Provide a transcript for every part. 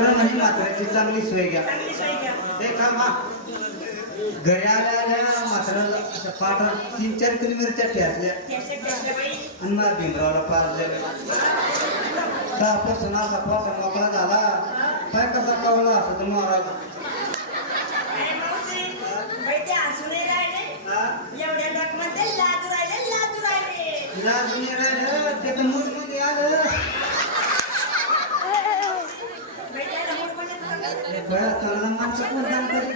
नाही म्हाताऱ्याची चांगली सोय घ्या. ते का मा घरी आल्या मात्र पाठ 3-4 किलो मिरच्या ठेसल्या आणि मला भिंगरावला पाजल्या. त्यापासून असा पावसा मोकळा झाला काय कसा कवला असं तर मारायला. लाज नाही राहिलं ते तर मूड मध्ये आलं. चांगला माणसं कोण काम करेल.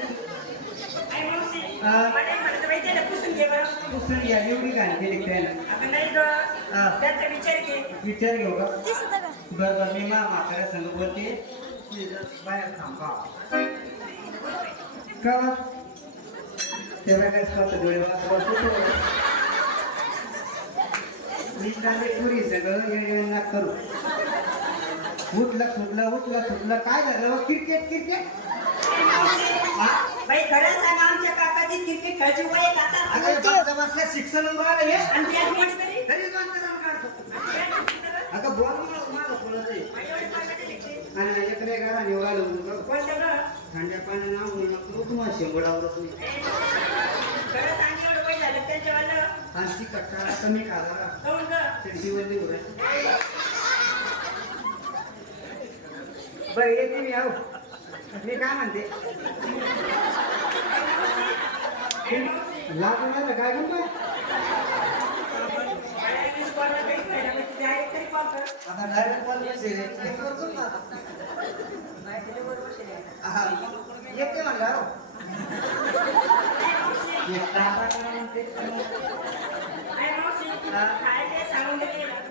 पुसून घ्या एवढी घाण केली त्यानं. विचार घेऊ का बरं बरं मी म्हाताऱ्या संग बोलते बाहेर थांबा का तेव्हा काय स्वतः डोळे मी चालले पुरी सगळं करू. उठलं सुटलं काय झालं क्रिकेट खरं सांगा आमच्या काकाची क्रिकेट खेळची वय बसल्या शिक्षण आणि अगं बॉल आणि इकडे घरा निवडायला थंड्या पाण्याने नाव तुम्हाला शेंगोडावरच नाही. आणखी कट्टा कमी काढा थंडीवरली उरायची. बरं येते मी आहो. मी काय म्हणते लागून काय करू आता डायरेक्ट कॉल येते म्हणलं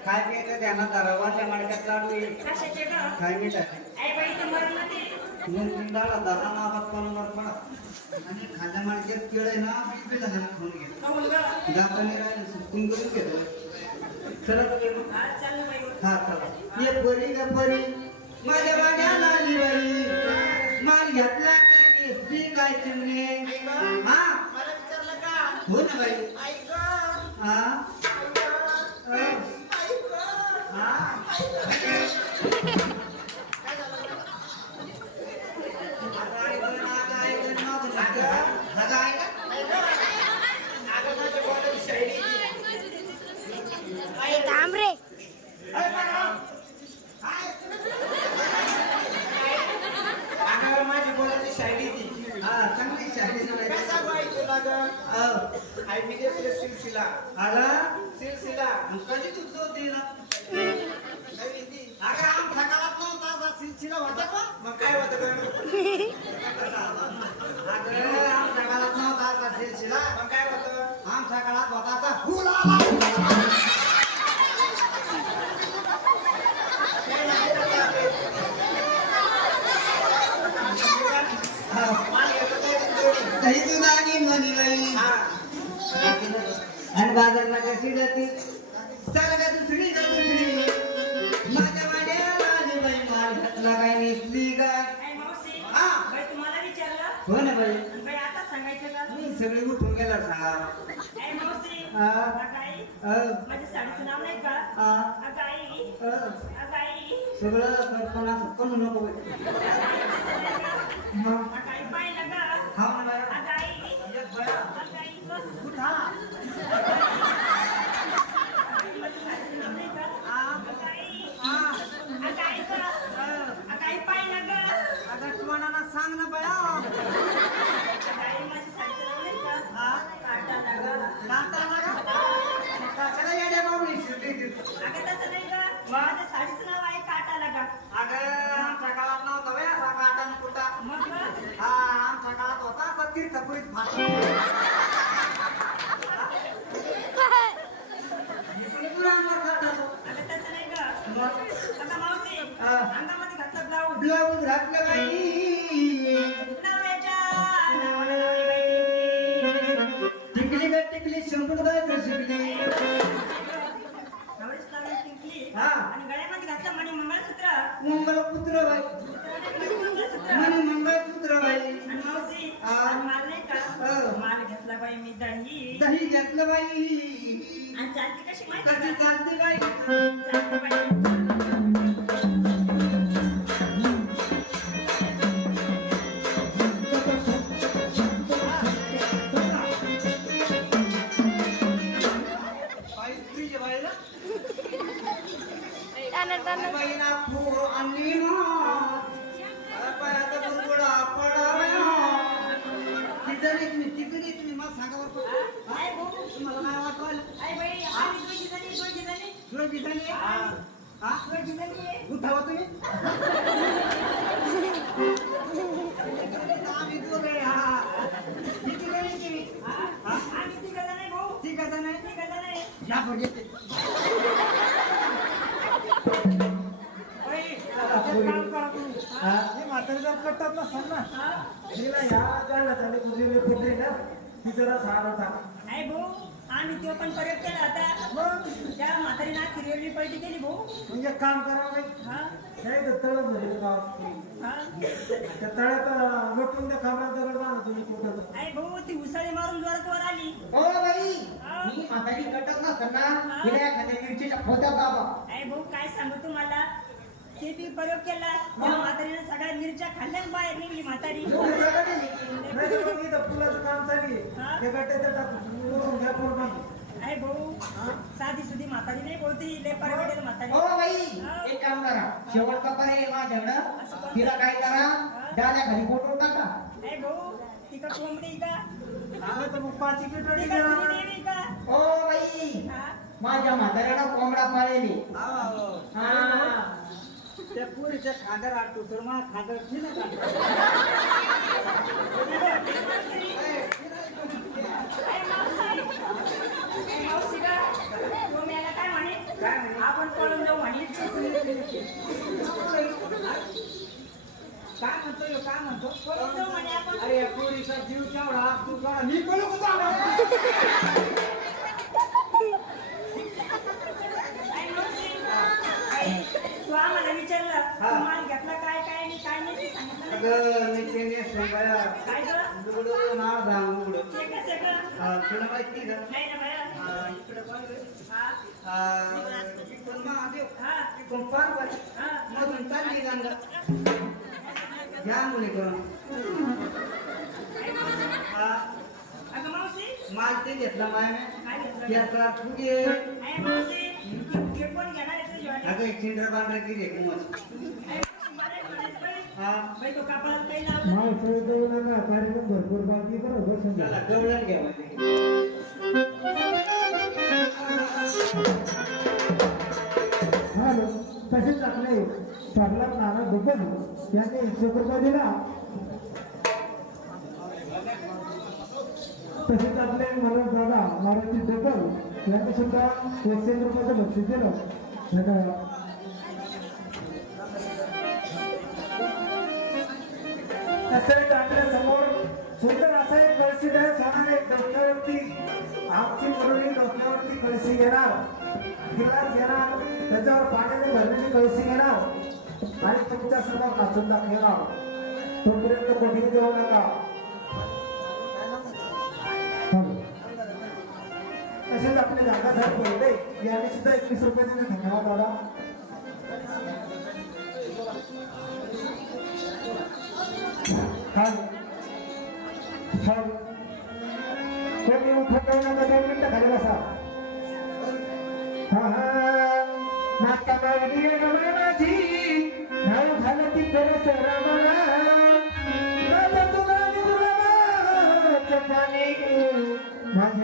काय काय ध्यानात धरा वाटल्या मडक्यात लाडू येईल काय मी डाळा धरा नावात पणवर पडा आणि खाल्या मडक्यात केळ आहे ना मी झाला खाऊन घे जाताना राहिले सुटून करून घेतो. चला हा चला ये परी का परी माझ्या वाड्याला आली बाई माल घेतला काय चिमणे हा हो ना बाई हा माझी बोलायची शायरी ती चांगली शायरी सिलसिला सिलसिला कधी तुझं होती ना अगं आम सकाळात नव्हता सिलसिला होता का मग काय होतं अगं आम सकाळात नव्हता सिलसिला मग काय होतं आम सकाळात होता आणि बाजारला कशी जाते चाल का दुसरी माझ्या वाड्याला आली बाई माल घातला काय नेसली काय तुम्हाला विचारलं हो ना बाई आता सांगायचं का मी सगळी उठून गेला सांगा माझ्या साडीचं नाव नाही का सगळं कल्पना करू नको पाहिलं का हा म्हणा सांग ना बया साडीचं नाव आहे काटा लागा आमच्या काळात नव्हता बया काटा न कुटा हा आमच्या काळात होता तीर्थपुरीत फाटा ब्लाऊज घातलं बाई टिकली शंभर बाय शिकली आणि गळ्यामध्ये घातलं म्हणे मंगळसूत्र मंगळसूत्र बाई म्हणे मंगळसूत्र बाई मावशी माल नाही का माल घेतला बाई मी दही घेतलं बाई आणि चालती कशी कशी चालती बाई चालती बाई तुला जिजानी आहे? हा तुला जिजानी आहे? उठावा तुम्ही आम्ही दोघे हा किती जणी तुम्ही हा? आम्ही तिघं नाही भाऊ. ठीक आहे नाही तिघं नाही. या पुढे येते. बाई, एक काम करा तुम्ही. हे म्हातारी जर कटत नसेल ना हा? तिला ह्या जायला झाली तुझी पोटरी ना ती जरा सारा टाका नाही भाऊ, आम्ही तो पण प्रयोग केला आता. मग त्या म्हातारीनं किरवली पलटी केली भाऊ. म्हणजे काम करा बाई हा? नाही तर तळत झाले गावात हा? त्या तळ्यात लोटून त्या खांबरात दगड बांधा तुम्ही कुठं नाही भाऊ, ती उसळी मारून जोरात वर आली. हो बाई मी म्हातारी कटत नसेल ना तिला एखाद्या मिरचीच्या खोत्यात दाबा नाही भाऊ, काय सांगू तुम्हाला, ते बी प्रयोग केला. त्या म्हातारीनं सगळ्या मिरच्या खाल्ल्या आणि बाहेर निघली म्हातारी. नाही तर मग इथं पुलाचं काम चालू हा? आहे ते गट्ट्याचं टाकून लोटून घ्या पोर बांधून. नाही भाऊ, साधी सुधी म्हातारी नाही बोलती, लय परवडेल म्हातारी. हो बाई एक काम करा शेवटचा पर्याय आहे माझ्याकडं तिला काय करा डाल्या खाली फोटो टाका नाही भाऊ, ती का कोंबडी का? नाही तर मग 5 ती किलोची का देणार. सुरी देवी का? हो बाई हा? माझ्या म्हाताऱ्याला कोंबडा पाळलेली हा त्या पुरीच्या खांद्यावर आटू तर मला खांद्यावर ठीक आहे आई मावशी. आई मावशी का? तुम्ही याला काय म्हणे? आपण पळून जाऊ म्हणे. काय म्हणतो ह्यो, काय म्हणतो पळून जाऊ म्हणे आपण. अरे या पोरीचा जीव केवढा तू का मी पण आई मावशी. आई, तू आम्हाला विचारलं हा. तू माल घेतला काय काय नाही काय नाही ते सांगितलं नाही. अगं नितीने सांगाया काय गं? दुगडं नाव धाम उघडं ते कसं गं? तुला माहिती का नाही ना बाया. इकडे पाहिलं हा? इकडून महादेव हा? इकडून पार्वती हा? मधून चालली गंगा घ्या मुली करून आई मावशी. हा अगं मावशी, माल ते घेतला मायाने काय घेतलं? त्याचा फुगे आई मावशी, हे कोण घेणार आहे तुझ्यावाले? अगं एक चिंडर बांधला गिरी आहे कुमच आई मावशी, मला एक म्हणायचं बाई. हा बाई, तो कापाला काही लावलं? मावळ देऊ नका कार्यक्रम भरपूर बाकी बरोबर समजा त्याला गवळण घ्यावं हॅलो तसेच आपले प्रल्हाद नाना दुबन यांनी 100 रुपये दिला तसेच आपले मनोज दादा मारुती दुबन यांनी सुद्धा 100 रुपयाचं बक्षीस दिलं धन्यवाद तसेच आपल्या समोर सुंदर असा एक कळशी डान्स होणार आहे डोक्यावरती आमची मुरळी डोक्यावरती कळशी घेणार गिलास घेणार त्याच्यावर पाण्याने भरलेली कळशी घेणार आणि तुमच्या समोर नाचून दाखवणार तोपर्यंत कोठीही जाऊ नका तसेच आपले दादासाहेब बोलले यांनी सुद्धा 21 रुपये दिले धन्यवाद दादा कोणी उठत नका 2 मिनिटं खाली बसा माता बावली रमाय माझी नाव झालं ती परस रमाला माझा तुला निघुला माझी